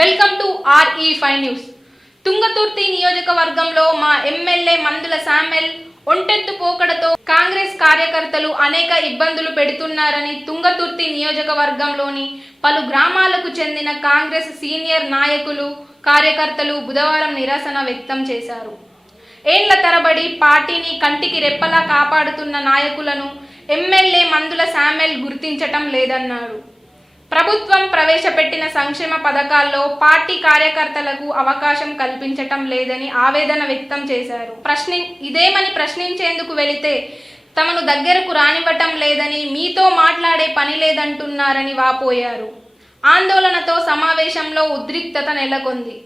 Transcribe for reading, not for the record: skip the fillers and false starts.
Welcome to RE5 news. Thungathurthi నియోజకవర్గంలో మా MLA మందుల శామ్యూల్ ఒంటెత్తు పోకడతో కాంగ్రెస్ కార్యకర్తలు అనేక ఇబ్బందులు పెడుతున్నారని తుంగతుర్తి నియోజకవర్గంలోని పలు గ్రామాలకు చెందిన కాంగ్రెస్ సీనియర్ నాయకులు కార్యకర్తలు బుధవారం నిరసన వ్యక్తం చేశారు. ఏళ్ల తరబడి పార్టీని కంటికి రెప్పలా కాపాడుతున్న నాయకులను ఎమ్మెల్యే మందుల శామ్యూల్ గుర్తించటం లేదన్నారు. ప్రభుత్వం ప్రవేశపెట్టిన సంక్షేమ పథకాల్లో పార్టీ కార్యకర్తలకు అవకాశం కల్పించటం లేదని ఆవేదన వ్యక్తం చేశారు. ఇదేమని ప్రశ్నించేందుకు వెళితే తమను దగ్గరకు రానివ్వటం లేదని, మీతో మాట్లాడే పని లేదంటున్నారని వాపోయారు. ఆందోళనతో సమావేశంలో ఉద్రిక్తత నెలకొంది.